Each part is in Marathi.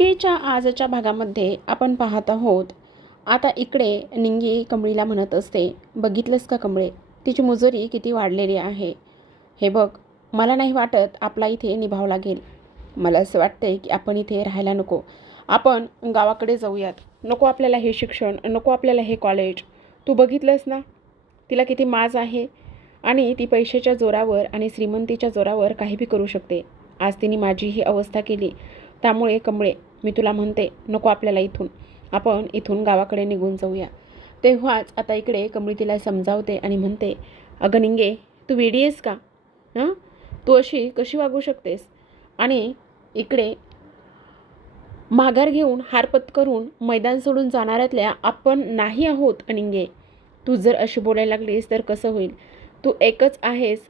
जीकेच्या आजच्या भागामध्ये आपण पाहत आहोत. आता इकडे निंगी कमळीला म्हणत असते बघितलंस का कमळे? तिची मुजोरी किती वाढलेली आहे. हे बघ मला नाही वाटत आपला इथे निभाव लागेल. मला असं वाटतंय की आपण इथे राहायला नको. आपण गावाकडे जाऊयात. नको आपल्याला हे शिक्षण नको आपल्याला हे कॉलेज. तू बघितलंस ना? तिला किती माज आहे आणि ती पैशाच्या जोरावर आणि श्रीमंतीच्या जोरावर काही बी करू शकते. आज तिने माझी ही अवस्था केली. त्यामुळे कमळे मी तुला म्हणते नको आपल्याला इथून. आपण इथून गावाकडे निघून जाऊया. तेव्हाच आता इकडे कमळी तिला समजावते आणि म्हणते अगं निंगे तू वेडी आहेस का? हां? तू अशी कशी वागू शकतेस? आणि इकडे माघार घेऊन हार पत्करून मैदान सोडून जाणाऱ्यातल्या आपण नाही आहोत अनिंगे. तू जर अशी बोलायला लागलीस तर कसं होईल? तू एकच आहेस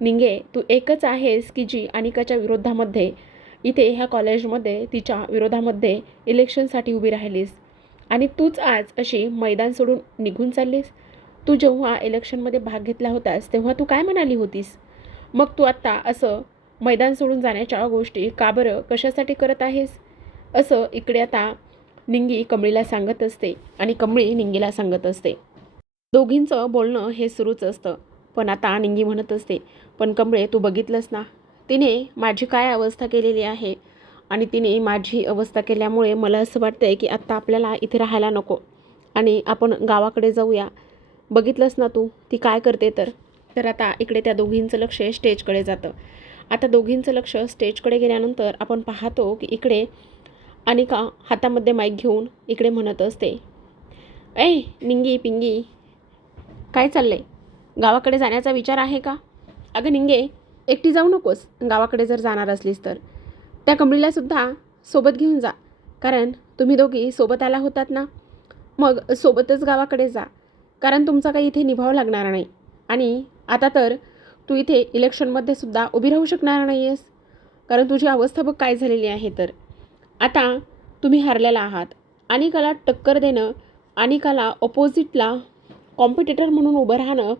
निंगे तू एकच आहेस की जी अनिकाच्या विरोधामध्ये इथे ह्या कॉलेजमध्ये तिच्या विरोधामध्ये इलेक्शनसाठी उभी राहिलीस. आणि तूच आज अशी मैदान सोडून निघून चाललीस. तू जेव्हा इलेक्शनमध्ये भाग घेतला होतास तेव्हा तू काय म्हणाली होतीस? मग तू आत्ता असं मैदान सोडून जाण्याच्या गोष्टी का बरं कशासाठी करत आहेस? असं इकडे आता निंगी कमळीला सांगत असते आणि कमळी निंगीला सांगत असते. दोघींचं बोलणं हे सुरूच असतं. पण आता निंगी म्हणत असते पण कमळे तू बघितलंस ना तिने माझी काय अवस्था केलेली आहे? आणि तिने माझी अवस्था केल्यामुळे मला असं वाटतं आहे की आत्ता आपल्याला इथे राहायला नको. आणि आपण गावाकडे जाऊया. बघितलंस ना तू? ती काय करते तर? तर आता इकडे त्या दोघींचं लक्ष स्टेजकडे जातं. आता दोघींचं लक्ष स्टेजकडे गेल्यानंतर आपण पाहतो की इकडे अनिका हातामध्ये माईक घेऊन इकडे म्हणत असते. ए निंगी पिंगी काय चाललंय? गावाकडे जाण्याचा विचार आहे का? अगं निंगे एकटी जाऊ नकोस गावाकडे जर जाणार असलीस तर. त्या कमळीलासुद्धा सोबत घेऊन जा कारण तुम्ही दोघी सोबत आला होतात ना? मग सोबतच गावाकडे जा कारण तुमचा काही इथे निभाव लागणार नाही. आणि आता तर तू इथे इलेक्शनमध्ये सुद्धा उभी राहू शकणार नाही आहेस कारण तुझी अवस्था बघ काय झालेली आहे तर. आता तुम्ही हरलेला आहात. अनिकाला टक्कर देणं अनिकाला ऑपोजिटला कॉम्पिटिटर म्हणून उभं राहणं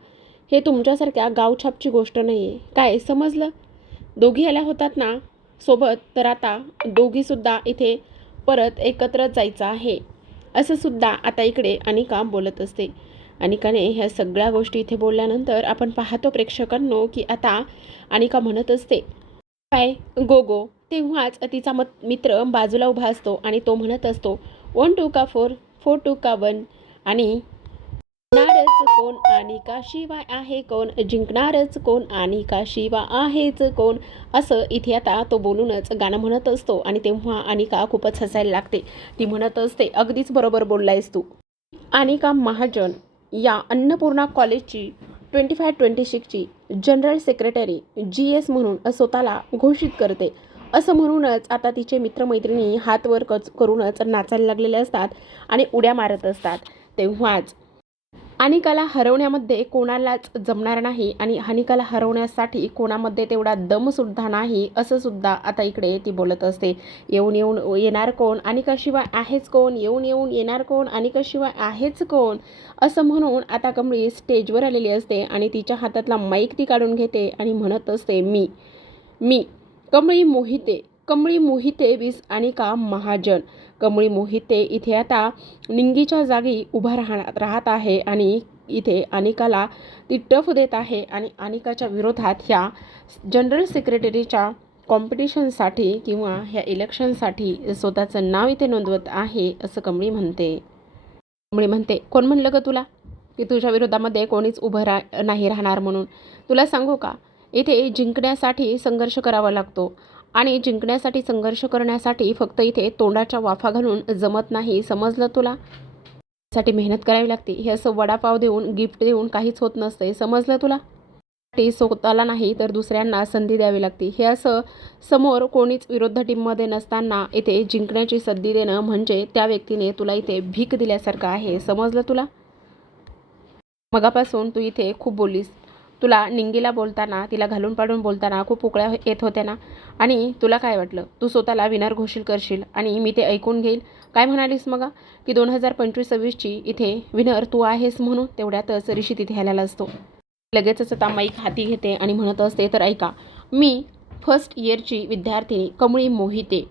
हे तुमच्यासारख्या गावछापची गोष्ट नाही आहे काय समजलं? दोघी आल्या होतात ना सोबत तर आता दोघीसुद्धा इथे परत एकत्रच जायचं आहे. असं सुद्धा आता इकडे अनिका बोलत असते. अनिकाने ह्या सगळ्या गोष्टी इथे बोलल्यानंतर आपण पाहतो प्रेक्षकांनो की आता अनिका म्हणत असते काय गो गो. तेव्हाच तिचा मत मित्र बाजूला उभा असतो आणि तो म्हणत असतो वन टू का फोर? फोर टू का वन? आणि जिंकणारच कोण आणि का शिवाय आहे कोण? जिंकणारच कोण आणि का शिवा आहेच कोण? असं इथे आता तो बोलूनच गाणं म्हणत असतो आणि तेव्हा अनिका खूपच हसायला लागते. ती म्हणत असते अगदीच बरोबर बोललायस तू. अनिका महाजन या अन्नपूर्णा कॉलेजची ट्वेंटी फाय ट्वेंटी सिक्सची जनरल सेक्रेटरी जी एस म्हणून स्वतःला घोषित करते. असं म्हणूनच आता तिचे मित्रमैत्रिणी हात वर कच करूनच नाचायला लागलेले असतात आणि उड्या मारत असतात. तेव्हाच अनिकाला हरवण्यामध्ये कोणालाच जमणार नाही आणि अनिकाला हरवण्यासाठी कोणामध्ये तेवढा दमसुद्धा नाही असं सुद्धा आता इकडे ती बोलत असते. येऊन येऊन येणार कोण? अनिकाशिवाय आहेच कोण? येऊन येऊन येणार कोण? अनिकाशिवाय आहेच कोण? असं म्हणून आता कमळी स्टेजवर आलेली असते आणि तिच्या हातातला माईक ती काढून घेते आणि म्हणत असते मी मी. कमळी मोहिते कमळी मोहिते वीस अनिका महाजन. कमळी मोहिते इथे आता निंगीच्या जागी उभा राहणार राहत आहे आणि इथे अनिकाला ती टफ देत आहे आणि अनिकाच्या विरोधात ह्या जनरल सेक्रेटरीच्या कॉम्पिटिशनसाठी किंवा ह्या इलेक्शनसाठी स्वतःचं नाव इथे नोंदवत आहे असं कमळी म्हणते. कमळी म्हणते कोण म्हणलं ग तुला? की तुझ्या विरोधामध्ये कोणीच उभं रा नाही राहणार म्हणून? तुला सांगू का? इथे जिंकण्यासाठी संघर्ष करावा लागतो. आणि जिंकण्यासाठी संघर्ष करण्यासाठी फक्त इथे तोंडाच्या वाफा घालून जमत नाही. समजलं तुला? साठी मेहनत करावी लागते. हे असं वडापाव देऊन गिफ्ट देऊन काहीच होत नसते. समजलं तुला? साठी स्वतःला नाही तर दुसऱ्यांना संधी द्यावी लागते. हे असं समोर कोणीच विरुद्ध टीममध्ये नसताना इथे जिंकण्याची संधी देणं म्हणजे त्या व्यक्तीने तुला इथे भीक दिल्यासारखं आहे. समजलं तुला? मगापासून तू इथे खूप बोललीस. तुला निंगीला बोलताना तिला घालून पाडून बोलताना खूप उकळ्या येत होत्या ना? आणि तुला काय वाटलं? तू स्वतःला विनर घोषित करशील आणि मी ते ऐकून घेईल? काय म्हणालीस मग? की दोन हजार पंचवीस सव्वीसची इथे विनर तू आहेस म्हणून? तेवढ्यातच ऋषी तिथे आलेला असतो. लगेचच आता माईक हाती घेते आणि म्हणत असते तर ऐका मी फर्स्ट इयरची विद्यार्थिनी कमळी मोहिते.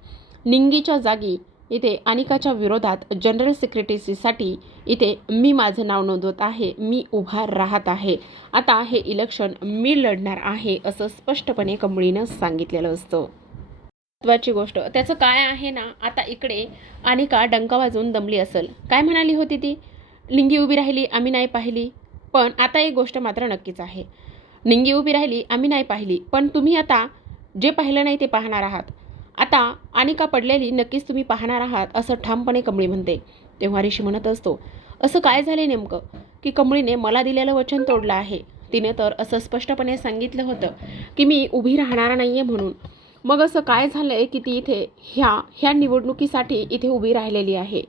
निंगीच्या जागी इथे अनिकाच्या विरोधात जनरल सेक्रेटरीसाठी इथे मी माझं नाव नोंदवत आहे मी उभा राहत आहे. आता हे इलेक्शन मी लढणार आहे असं स्पष्टपणे कंबळीनं सांगितलेलं असतं. महत्त्वाची गोष्ट त्याचं काय आहे ना आता इकडे अनिका डंका वाजवून दमली असेल. काय म्हणाली होती ती? लिंगी उभी राहिली आम्ही नाही पाहिली. पण आता एक गोष्ट मात्र नक्कीच आहे. लिंगी उभी राहिली आम्ही नाही पाहिली. पण तुम्ही आता जे पाहिलं नाही ते पाहणार आहात. आता अनिका पडलेली नक्कीच तुम्ही पाहणार आहात असं ठामपणे कमळी म्हणते. तेव्हा ऋषी म्हणत असतो असं काय झाले नेमकं? की कमळीने मला दिलेलं वचन तोडलं आहे. तिने तर असं स्पष्टपणे सांगितलं होतं की मी उभी राहणार नाही आहे म्हणून. मग असं काय झालं आहे की ती इथे ह्या ह्या निवडणुकीसाठी इथे उभी राहिलेली आहे?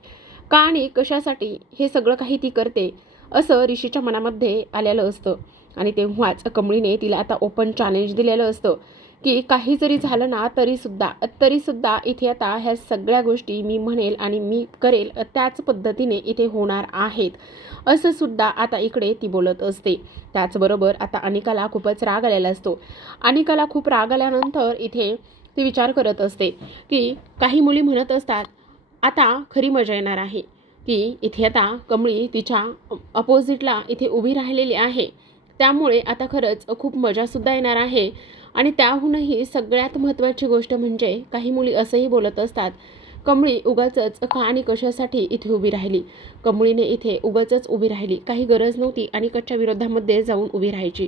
का आणि कशासाठी हे सगळं काही ती करते? असं ऋषीच्या मनामध्ये आलेलं असतं. आणि तेव्हाच कमळीने तिला आता ओपन चॅलेंज दिलेलं असतं. की काही जरी झालं ना तरीसुद्धा तरीसुद्धा इथे आता ह्या सगळ्या गोष्टी मी म्हणेल आणि मी करेल त्याच पद्धतीने इथे होणार आहेत. असं सुद्धा आता इकडे ती बोलत असते. त्याचबरोबर आता अनिकाला खूपच राग आलेला असतो. अनिकाला खूप राग आल्यानंतर इथे ती विचार करत असते की काही मुली म्हणत असतात आता खरी मजा येणार आहे की इथे आता कमळी तिच्या अपोजिटला इथे उभी राहिलेली आहे. त्यामुळे आता खरंच खूप मजासुद्धा येणार आहे. आणि त्याहूनही सगळ्यात महत्त्वाची गोष्ट म्हणजे काही मुली असंही बोलत असतात कमळी उगाचच का आणि कशासाठी इथे उभी राहिली? कमळीने इथे उगाचच उभी राहिली. काही गरज नव्हती आणि कच्च्या विरोधामध्ये जाऊन उभी राहायची.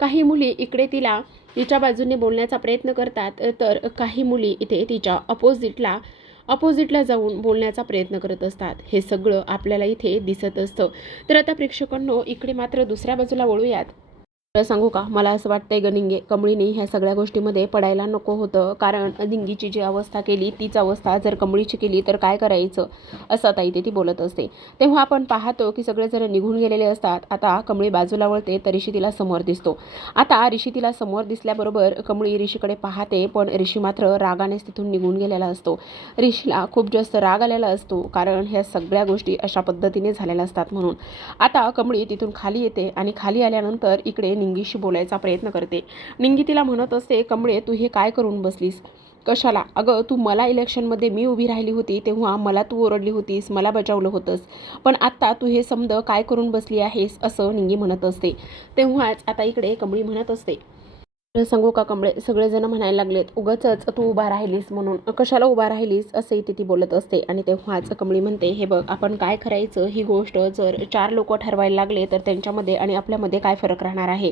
काही मुली इकडे तिला तिच्या बाजूने बोलण्याचा प्रयत्न करतात तर काही मुली इथे तिच्या अपोजिटला अपोजिटला जाऊन बोलण्याचा प्रयत्न करत असतात. हे सगळं आपल्याला इथे दिसत असतं. तर आता प्रेक्षकांनो इकडे मात्र दुसऱ्या बाजूला वळूयात. सांगू का? मला असं वाटतंय गनिंगे कमळीने ह्या सगळ्या गोष्टीमध्ये पडायला नको होतं. कारण लिंगीची जी अवस्था केली तीच अवस्था जर कमळीची केली तर काय करायचं? असं आता इथे ती बोलत असते. तेव्हा आपण पाहतो की सगळे जर निघून गेलेले असतात. आता कमळी बाजूला वळते तर ऋषी तिला समोर दिसतो. आता ऋषी तिला समोर दिसल्याबरोबर कमळी ऋषीकडे पाहते पण ऋषी मात्र रागानेच तिथून निघून गेलेला असतो. ऋषीला खूप जास्त राग आलेला असतो कारण ह्या सगळ्या गोष्टी अशा पद्धतीने झालेल्या असतात म्हणून. आता कमळी तिथून खाली येते आणि खाली आल्यानंतर इकडे निंगीशी बोलायचा प्रयत्न करते. निंगी तिला म्हणत असते कमळे तू हे काय करून बसलीस? कशाला? अगं तू मला इलेक्शनमध्ये मी उभी राहिली होती तेव्हा मला तू ओरडली होतीस मला बजावलं होतंस. पण आत्ता तू हे समद काय करून बसली आहेस? असं निंगी म्हणत असते. तेव्हाच आता इकडे कमळी म्हणत असते सांगू का कमळे? सगळेजण म्हणायला लागलेत उगाचच तू उभा राहिलीस म्हणून. कशाला उभा राहिलीस? असंही ती ती बोलत असते. आणि तेव्हाच कमळी म्हणते हे बघ आपण काय करायचं? ही गोष्ट जर चार लोक ठरवायला लागले तर त्यांच्यामध्ये आणि आपल्यामध्ये काय फरक राहणार आहे?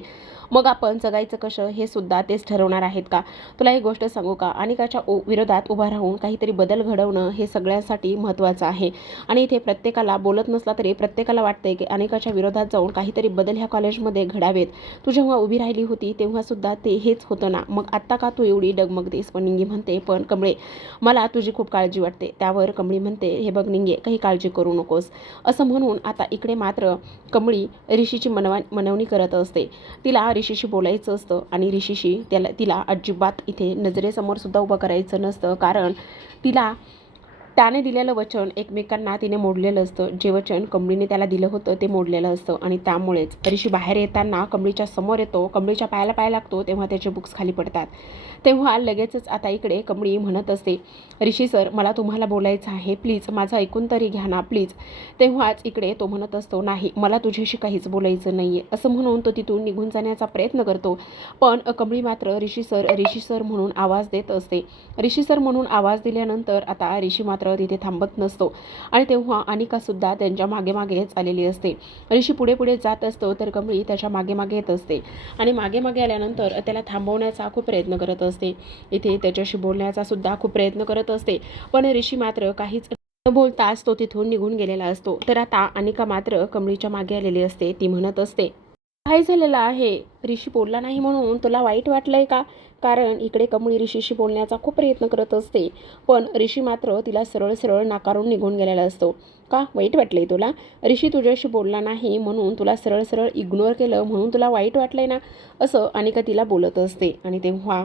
मग आपण जगायचं कसं हे सुद्धा तेच ठरवणार आहेत का? तुला एक गोष्ट सांगू का? अनेकाच्या उ विरोधात उभा राहून काहीतरी बदल घडवणं हे सगळ्यांसाठी महत्त्वाचं आहे. आणि इथे प्रत्येकाला बोलत नसला तरी प्रत्येकाला वाटते की अनेकाच्या विरोधात जाऊन काहीतरी बदल ह्या कॉलेजमध्ये घडावेत. तू जेव्हा उभी राहिली होती तेव्हासुद्धा ते हेच होतं ना? मग आत्ता का तू एवढी डगमगतेस? पण निंगी म्हणते पण कमळे मला तुझी खूप काळजी वाटते. त्यावर कमळी म्हणते हे बघ निंगे काही काळजी करू नकोस. असं म्हणून आता इकडे मात्र कमळी ऋषीची मनवा मनवणी करत असते. तिला ऋषीशी बोलायचं असतं आणि ऋषीशी त्याला तिला अजिबात इथे नजरेसमोर सुद्धा उभं करायचं नसतं. कारण तिला त्याने दिलेलं वचन एकमेकांना तिने मोडलेलं असतं. जे वचन कमळीने त्याला दिलं होतं ते मोडलेलं असतं. आणि त्यामुळेच ऋषी बाहेर येताना कमळीच्या समोर येतो कमळीच्या पायाला पाय लागतो तेव्हा त्याचे बुक्स खाली पडतात. तेव्हा लगेचच आता इकडे कमळी म्हणत असते ऋषी सर मला तुम्हाला बोलायचं आहे. प्लीज माझं ऐकून तरी घ्या ना प्लीज. तेव्हाच इकडे तो म्हणत असतो नाही मला तुझ्याशी काहीच बोलायचं नाही आहे असं म्हणून तो तिथून निघून जाण्याचा प्रयत्न करतो. पण कमळी मात्र ऋषी सर ऋषी सर म्हणून आवाज देत असते. ऋषी सर म्हणून आवाज दिल्यानंतर आता ऋषी मात्र तिथे थांबत नसतो. आणि तेव्हा अनिकासुद्धा त्यांच्या मागे मागेच आलेली असते. ऋषी पुढे पुढे जात असतो तर कमळी त्याच्यामागे मागे येत असते. आणि मागे मागे आल्यानंतर त्याला थांबवण्याचा खूप प्रयत्न करत असते. इथे त्याच्याशी बोलण्याचा सुद्धा खूप प्रयत्न करत असते. पण ऋषी मात्र काहीच न बोलताच तो तिथून निघून गेलेला असतो. तर आता अनिका मात्र कमळीच्या मागे आलेली असते ती म्हणत असते काय झालेलं आहे? ऋषी बोलला नाही म्हणून तुला वाईट वाटलंय का? कारण इकडे कमळी ऋषीशी बोलण्याचा खूप प्रयत्न करत असते. पण ऋषी मात्र तिला सरळ सरळ नाकारून निघून गेलेला असतो. का? वाईट वाटलंय तुला? ऋषी तुझ्याशी बोलला नाही म्हणून तुला सरळ सरळ इग्नोर केलं म्हणून तुला वाईट वाटलंय ना? असं अनिका तिला बोलत असते आणि तेव्हा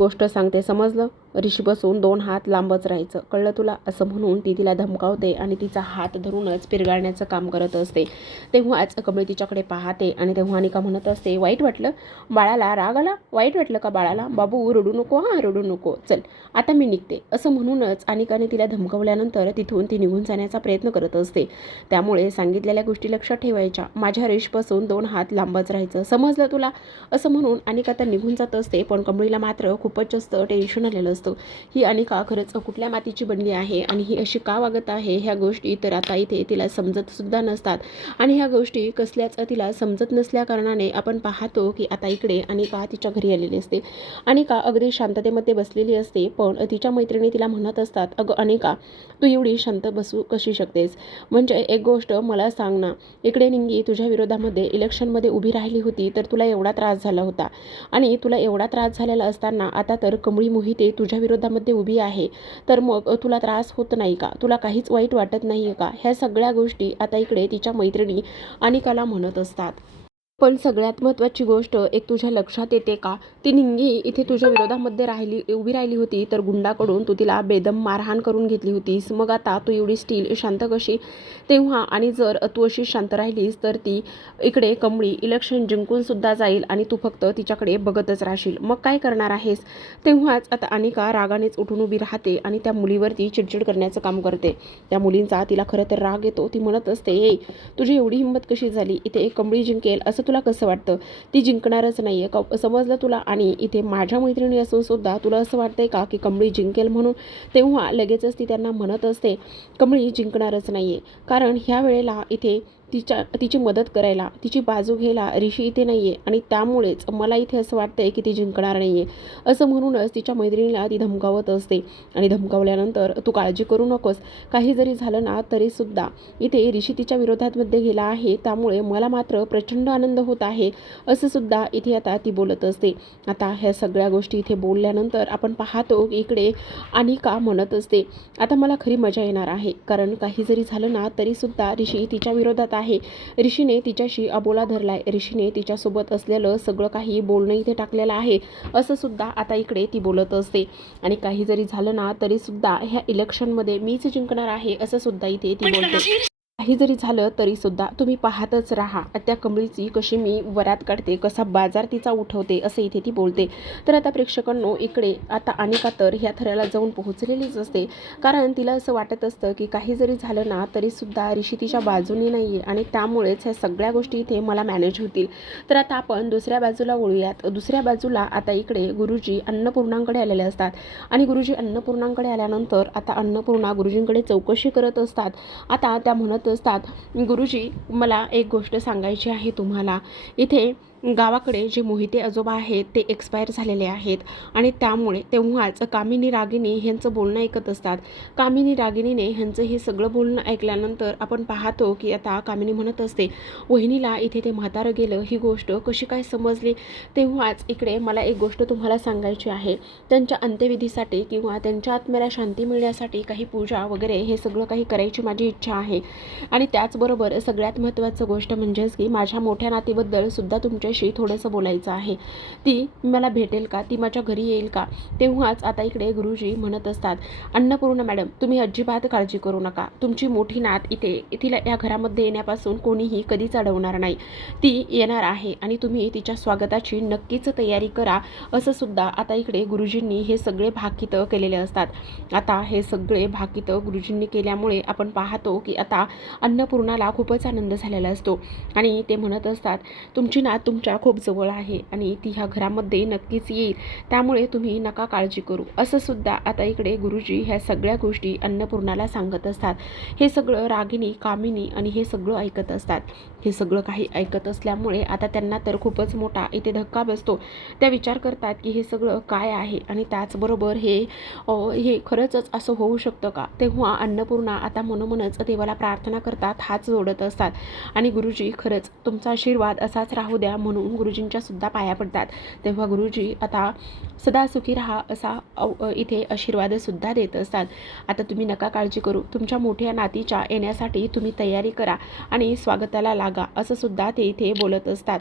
गोष्ट सांगते समजलं? ऋषी बसून दोन हात लांबच राहायचं. कळलं तुला? असं म्हणून ती तिला धमकावते आणि तिचा हात धरूनच पिरगाळण्याचं काम करत असते. तेव्हाच कमळी तिच्याकडे पाहते आणि तेव्हा अनिका म्हणत असते वाईट वाटलं? बाळाला राग आला? वाईट वाटलं का बाळाला? बाबू रडू नको हां रडू नको. चल आता मी निघते. असं म्हणूनच अनिकाने तिला धमकावल्यानंतर तिथून ती निघून जाण्याचा प्रयत्न करत असते. त्यामुळे सांगितलेल्या गोष्टी लक्षात ठेवायच्या. माझ्या रेषपासून दोन हात लांबच राहायचं. समजलं तुला? असं म्हणून अनिका तर निघून जात असते पण कमळीला मात्र खूपच जास्त टेन्शन आलेलं असतं. ही अनिका खरंच कुठल्या मातीची बनली आहे? आणि ही अशी का वागत आहे? ह्या गोष्टी तर आता इथे तिला समजतसुद्धा नसतात. आणि ह्या गोष्टी कसल्याच तिला समजत नसल्या कारणाने आपण पाहतो की आता इकडे अनिका तिच्या घरी आलेली असते. अनिका अगदी शांततेमध्ये बसलेली असते पण तिच्या मैत्रिणी तिला म्हणत असतात अगं अनिका तू एवढी शांत बसू कशी शकतेस? म्हणजे एक गोष्ट मला सांग ना. इकडे निंगी तुझ्या विरोधामध्ये इलेक्शनमध्ये उभी राहिली होती तर तुला एवढा त्रास झाला होता. आणि तुला एवढा त्रास झालेला असताना आता तर कमळी मोहिते तुझ्या विरोधामध्ये उभी आहे. तर मग तुला त्रास होत नाही का? तुला काहीच वाईट वाटत नाही आहे का? ह्या सगळ्या गोष्टी आता इकडे तिच्या मैत्रिणी अनिकाला म्हणत असतात. पण सगळ्यात महत्त्वाची गोष्ट एक तुझ्या लक्षात येते का? ती निंगी इथे तुझ्या विरोधामध्ये राहिली उभी राहिली होती तर गुंडाकडून तू तिला बेदम मारहाण करून घेतली होतीस. मग आता तू एवढी स्टील शांत कशी? तेव्हा आणि जर तू अशी शांत राहिलीस तर ती इकडे कमळी इलेक्शन जिंकूनसुद्धा जाईल आणि तू फक्त तिच्याकडे बघतच राहशील. मग काय करणार आहेस? तेव्हाच आता अनिका रागानेच उठून उभी राहते आणि त्या मुलीवरती चिडचिड करण्याचं काम करते. त्या मुलींचा तिला खरं तर राग येतो. ती म्हणत असते ए तुझी एवढी हिंमत कशी झाली? इथे एक कमळी जिंकेल असं तुला कसं वाटतं? ती जिंकणारच नाही आहे क समजलं तुला? आणि इथे माझ्या मैत्रिणी असून सुद्धा तुला असं वाटतंय का की कमळी जिंकेल म्हणून? तेव्हा लगेचच ती त्यांना म्हणत असते कमळी जिंकणारच नाही आहे कारण ह्या वेळेला इथे तिच्या तिची मदत करायला तिची बाजू घ्यायला ऋषी इथे नाही आहे आणि त्यामुळेच मला इथे असं वाटतं आहे की ती जिंकणार नाही आहे असं म्हणूनच तिच्या मैत्रिणीला ती धमकावत असते आणि धमकावल्यानंतर तू काळजी करू नकोस. काही जरी झालं ना तरीसुद्धा इथे ऋषी तिच्या विरोधातमध्ये गेला आहे. त्यामुळे मला मात्र प्रचंड आनंद होत आहे. असं सुद्धा इथे आता ती बोलत असते. आता ह्या सगळ्या गोष्टी इथे बोलल्यानंतर आपण पाहतो की इकडे आणि का म्हणत असते आता मला खरी मजा येणार आहे. कारण काही जरी झालं ना तरीसुद्धा ऋषी तिच्या विरोधात आहे. ऋषीने तिच्याशी अबोला धरलाय. ऋषीने तिच्यासोबत असलेलं सगळं काही बोलणं इथे टाकलेलं आहे. असं सुद्धा आता इकडे ती बोलत असते. आणि काही जरी झालं ना तरीसुद्धा ह्या इलेक्शनमध्ये मीच जिंकणार आहे असं सुद्धा इथे ती बोलते. काही जरी झालं तरीसुद्धा तुम्ही पाहतच राहा. त्या कमळीची कशी मी वरात काढते कसा बाजार तिचा उठवते असं इथे ती बोलते. तर आता प्रेक्षकांनो इकडे आता अनिका तर ह्या थराला जाऊन पोहोचलेलीच असते. कारण तिला असं वाटत असतं की काही जरी झालं ना तरीसुद्धा ऋषी तिच्या बाजूने नाही आहे आणि त्यामुळेच ह्या सगळ्या गोष्टी इथे मला मॅनेज होतील. तर आता आपण दुसऱ्या बाजूला वळूयात. दुसऱ्या बाजूला आता इकडे गुरुजी अन्नपूर्णांकडे आलेले असतात. आणि गुरुजी अन्नपूर्णांकडे आल्यानंतर आता अन्नपूर्णा गुरुजींकडे चौकशी करत असतात. आता त्या म्हणत असतात. गुरुजी मला एक गोष्ट सांगायची आहे तुम्हाला. इथे गावाकडे जे मोहिते आजोबा आहेत ते एक्सपायर झालेले आहेत आणि त्यामुळे तेव्हाच कामिनी रागिनी ह्यांचं बोलणं ऐकत असतात. कामिनी रागिणीने ह्यांचं हे सगळं बोलणं ऐकल्यानंतर आपण पाहतो की आता कामिनी म्हणत असते वहिनीला इथे ते म्हातारं गेलं ही गोष्ट कशी काय समजली? तेव्हाच इकडे मला एक गोष्ट तुम्हाला सांगायची आहे. त्यांच्या अंत्यविधीसाठी किंवा त्यांच्या आत्म्याला शांती मिळण्यासाठी काही पूजा वगैरे हे सगळं काही करायची माझी इच्छा आहे. आणि त्याचबरोबर सगळ्यात महत्त्वाचं गोष्ट म्हणजेच की माझ्या मोठ्या नातीबद्दल सुद्धा तिच्याशी थोडंसं बोलायचं आहे. ती मला भेटेल का? ती माझ्या घरी येईल का? तेव्हाच आता इकडे गुरुजी म्हणत असतात अन्नपूर्णा मॅडम तुम्ही अजिबात काळजी करू नका. तुमची मोठी नात इथे तिला या घरामध्ये येण्यापासून कोणीही कधीच अडवणार नाही. ती येणार आहे आणि तुम्ही तिच्या स्वागताची नक्कीच तयारी करा. असं सुद्धा आता इकडे गुरुजींनी हे सगळे भाकितं केलेले असतात. आता हे सगळे भाकितं गुरुजींनी केल्यामुळे आपण पाहतो की आता अन्नपूर्णाला खूपच आनंद झालेला असतो. आणि ते म्हणत असतात तुमची नात तुम तुमच्या खूप जवळ आहे आणि ती ह्या घरामध्ये नक्कीच येईल. त्यामुळे तुम्ही नका काळजी करू. असं सुद्धा आता इकडे गुरुजी ह्या सगळ्या गोष्टी अन्नपूर्णाला सांगत असतात. हे सगळं रागिणी कामिनी आणि हे सगळं ऐकत असतात. हे सगळं काही ऐकत असल्यामुळे आता त्यांना तर खूपच मोठा इथे धक्का बसतो. त्या विचार करतात की हे सगळं काय आहे आणि त्याचबरोबर हे हे खरंच असं होऊ शकतं का? तेव्हा अन्नपूर्णा आता मनोमनच देवाला प्रार्थना करतात हात जोडत असतात. आणि गुरुजी खरंच तुमचा आशीर्वाद असाच राहू द्या. म्हणून गुरुजींच्या सुद्धा पाया पडतात. तेव्हा गुरुजी आता सदा सुखी राहा असा इथे आशीर्वादसुद्धा देत असतात. आता तुम्ही नका काळजी करू. तुमच्या मोठ्या नातीच्या येण्यासाठी तुम्ही तयारी करा आणि स्वागताला लागा असं सुद्धा ते इथे बोलत असतात.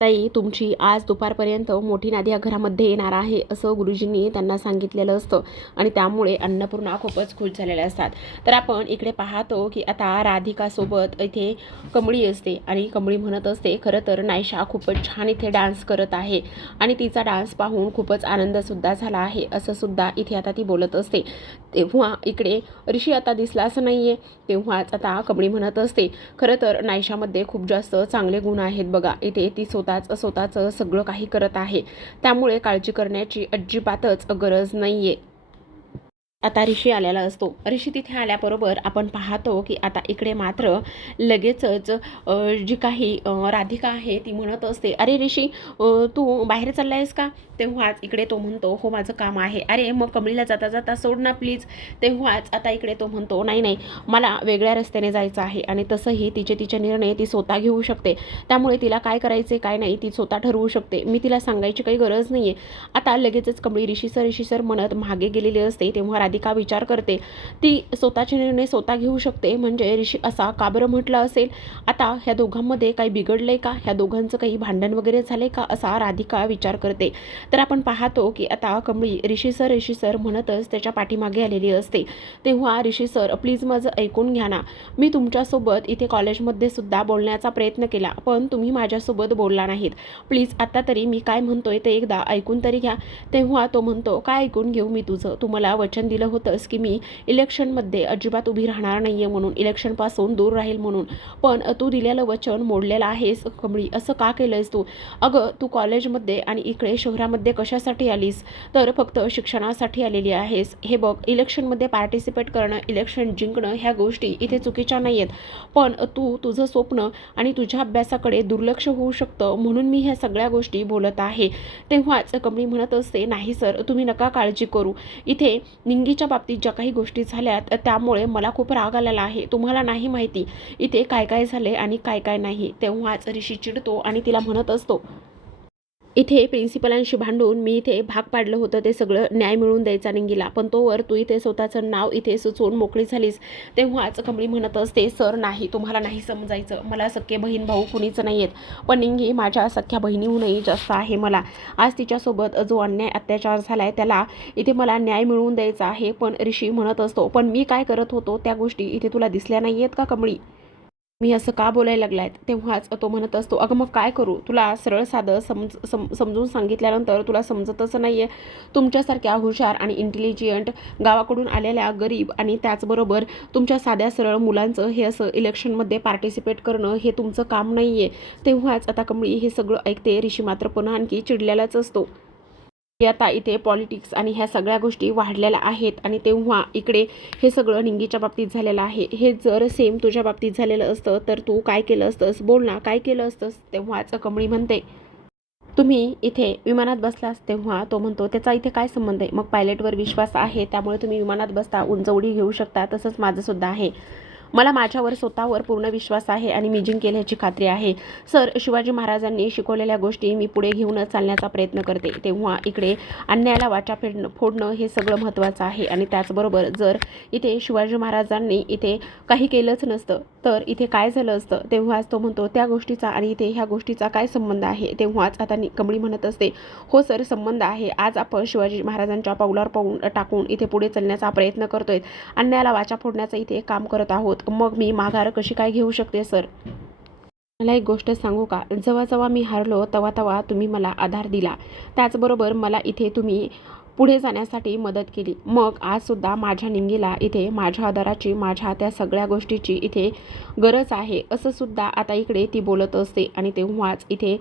ताई तुमची आज दुपारपर्यंत मोठी नादी या घरामध्ये येणार आहे असं गुरुजींनी त्यांना सांगितलेलं असतं आणि त्यामुळे अन्नपूर्णा खूपच खुश झालेल्या असतात. तर आपण इकडे पाहतो की आता राधिकासोबत इथे कमळी असते आणि कमळी म्हणत असते खरं तर नायशा खूपच छान इथे डान्स करत आहे आणि तिचा डान्स पाहून खूपच आनंदसुद्धा झाला आहे असं सुद्धा इथे आता ती बोलत असते. तेव्हा इकडे ऋषी आता दिसला असं नाही आहे तेव्हाच आता कमळी म्हणत असते खरं तर नायशामध्ये खूप जास्त चांगले गुण आहेत बघा इथे ती स्वतःच स्वतःचं सगळं काही करत आहे. त्यामुळे काळजी करण्याची अजिबातच गरज नाही आहे आता ऋषी आलेला असतो. ऋषी तिथे आल्याबरोबर आपण पाहतो की आता इकडे मात्र लगेचच जी काही राधिका आहे ती म्हणत असते अरे ऋषी तू बाहेर चालला आहेस का? तेव्हाच इकडे तो म्हणतो हो माझं काम आहे. अरे मग कमळीला जाता जाता सोड ना प्लीज तेव्हाच आता इकडे तो म्हणतो नाही नाही मला वेगळ्या रस्त्याने जायचं आहे आणि तसंही तिचे तिचे निर्णय ती स्वतः घेऊ शकते. त्यामुळे तिला काय करायचे काय नाही ती स्वतः ठरवू शकते. मी तिला सांगायची काही गरज नाही आहे आता लगेचच कमळी ऋषी सर ऋषी सर म्हणत मागे गेलेली असते तेव्हा राधिका विचार करते? ती स्वतःचे निर्णय स्वतः घेऊ शकते. म्हणजे ऋषी असा का बरं म्हटलं असेल? आता ह्या दोघांमध्ये काही बिघडलं आहे का? ह्या दोघांचं काही भांडण वगैरे झाले का? असा राधिका विचार करते. तर आपण पाहतो की आता कमळी ऋषी सर ऋषी सर म्हणतच त्याच्या पाठीमागे आलेली असते. तेव्हा ऋषी सर प्लीज माझं ऐकून घ्या ना. मी तुमच्यासोबत इथे कॉलेजमध्ये सुद्धा बोलण्याचा प्रयत्न केला पण तुम्ही माझ्यासोबत बोलला नाहीत. प्लीज आत्ता तरी मी काय म्हणतोय ते एकदा ऐकून तरी घ्या. तेव्हा तो म्हणतो काय ऐकून घेऊ मी तुझं? तुम्हाला वचन दिलं होतंस की मी इलेक्शनमध्ये अजिबात उभी राहणार नाही आहे म्हणून इलेक्शनपासून दूर राहील म्हणून. पण तू दिलेलं वचन मोडलेलं आहेस कमळी. असं का केलं आहेस तू? अगं तू कॉलेजमध्ये आणि इकडे शहरामध्ये कशासाठी आलीस? तर फक्त शिक्षणासाठी आलेली आहेस. हे बघ इलेक्शनमध्ये पार्टिसिपेट करणं इलेक्शन जिंकणं ह्या गोष्टी इथे चुकीच्या नाही आहेत पण तू तुझं स्वप्न आणि तुझ्या अभ्यासाकडे दुर्लक्ष होऊ शकतं म्हणून मी ह्या सगळ्या गोष्टी बोलत आहे. तेव्हाच कमळी म्हणत असते नाही सर तुम्ही नका काळजी करू. इथे मुलगीच्या बाबतीत ज्या काही गोष्टी झाल्यात त्यामुळे मला खूप राग आलेला आहे. तुम्हाला नाही माहिती इथे काय काय झाले आणि काय काय नाही. तेव्हाच ऋषी चिडतो आणि तिला म्हणत असतो इथे प्रिन्सिपलांशी भांडून मी इथे भाग पाडलं होतं ते सगळं न्याय मिळवून द्यायचा निंगीला पण तोवर तू इथे स्वतःचं नाव इथे सुचवून मोकळी झालीस तेव्हाच कमळी म्हणत असते सर नाही तुम्हाला नाही समजायचं. मला सख्खे बहीण भाऊ कुणीच नाही आहेत पण निंगी माझ्या सख्या बहिणीहूनही जास्त आहे मला. आज तिच्यासोबत जो अन्याय अत्याचार झाला आहे त्याला इथे मला न्याय मिळवून द्यायचा आहे. पण ऋषी म्हणत असतो पण मी काय करत होतो त्या गोष्टी इथे तुला दिसल्या नाही आहेत का कमळी? मी असं का बोलायला लागलायत तेव्हाच तो म्हणत असतो अगं मग काय करू? तुला सरळ साधं समज सम समजून सांगितल्यानंतर तुला समजतच नाही आहे तुमच्यासारख्या हुशार आणि इंटेलिजियंट गावाकडून आलेल्या गरीब आणि त्याचबरोबर तुमच्या साध्या सरळ मुलांचं हे असं इलेक्शनमध्ये पार्टिसिपेट करणं हे तुमचं काम नाही आहे तेव्हाच आता कमळी हे सगळं ऐकते. ऋषी मात्र पुन्हा आणखी चिडलेलाच असतो. की आता इथे पॉलिटिक्स आणि ह्या सगळ्या गोष्टी वाढलेल्या आहेत आणि तेव्हा इकडे हे सगळं निंगीच्या बाबतीत झालेलं आहे. हे जर सेम तुझ्या बाबतीत झालेलं असतं तर तू काय केलं असतंस? बोल ना काय केलं असतंस? तेव्हाच कमळी म्हणते. तुम्ही इथे विमानात बसलास तेव्हा तो म्हणतो त्याचा इथे काय संबंध आहे? मग पायलटवर विश्वास आहे त्यामुळे तुम्ही विमानात बसता उंच उडी घेऊ शकता तसंच माझंसुद्धा आहे. मला माझ्यावर स्वतःवर पूर्ण विश्वास आहे आणि मी जिंकेल ह्याची खात्री आहे. सर शिवाजी महाराजांनी शिकवलेल्या गोष्टी मी पुढे घेऊनच चालण्याचा प्रयत्न करते. तेव्हा इकडे अन्यायाला वाचा फेडणं फोडणं हे सगळं महत्त्वाचं आहे आणि त्याचबरोबर जर इथे शिवाजी महाराजांनी इथे काही केलंच नसतं तर इथे काय झालं असतं? तेव्हाच तो म्हणतो त्या गोष्टीचा आणि इथे ह्या गोष्टीचा काय संबंध आहे? तेव्हाच आता कमळी म्हणत असते हो सर संबंध आहे. आज आपण शिवाजी महाराजांच्या पावलावर पाऊल टाकून इथे पुढे चालण्याचा प्रयत्न करतोय. अन्यायाला वाचा फोडण्याचं इथे काम करत आहोत. मग मी माघार कशी काय घेऊ शकते सर? मला एक गोष्ट सांगू का? जेव्हा जेव्हा मी हारलो तेव्हा तेव्हा तुम्ही मला आधार दिला. त्याचबरोबर मला इथे तुम्ही पुढे जाण्यासाठी मदत केली. मग आजसुद्धा माझ्या निंगीला इथे माझ्या आधाराची माझ्या त्या सगळ्या गोष्टीची इथे गरज आहे असंसुद्धा आता इकडे ती बोलत असते आणि तेव्हाच इथे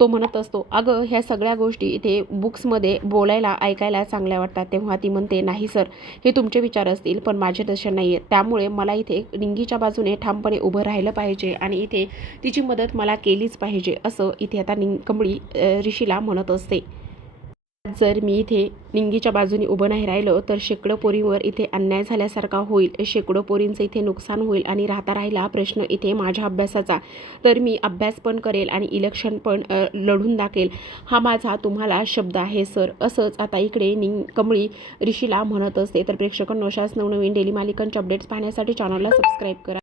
तो म्हणत असतो अगं ह्या सगळ्या गोष्टी इथे बुक्समध्ये बोलायला ऐकायला चांगल्या वाटतात. तेव्हा ती म्हणते नाही सर हे तुमचे विचार असतील पण माझे तसे नाही आहेत त्यामुळे मला इथे निंगीच्या बाजूने ठामपणे उभं राहिलं पाहिजे आणि इथे तिची मदत मला केलीच पाहिजे असं इथे आता निंग कमळी ऋषीला म्हणत असते. जर मी इथे निंगीच्या बाजूने उभं नाही राहिलं तर शेकडो पोरींवर इथे अन्याय झाल्यासारखा होईल. शेकडो पोरींचं इथे नुकसान होईल आणि राहता राहिला प्रश्न इथे माझ्या अभ्यासाचा. तर मी अभ्यास पण करेल आणि इलेक्शन पण लढून दाखेल. हा माझा तुम्हाला शब्द आहे सर. असंच आता इकडे निंग कमळी ऋषीला म्हणत असते. तर प्रेक्षकांनो शास नवनवीन डेली मालिकांचे अपडेट्स पाहण्यासाठी चॅनलला सबस्क्राईब करा.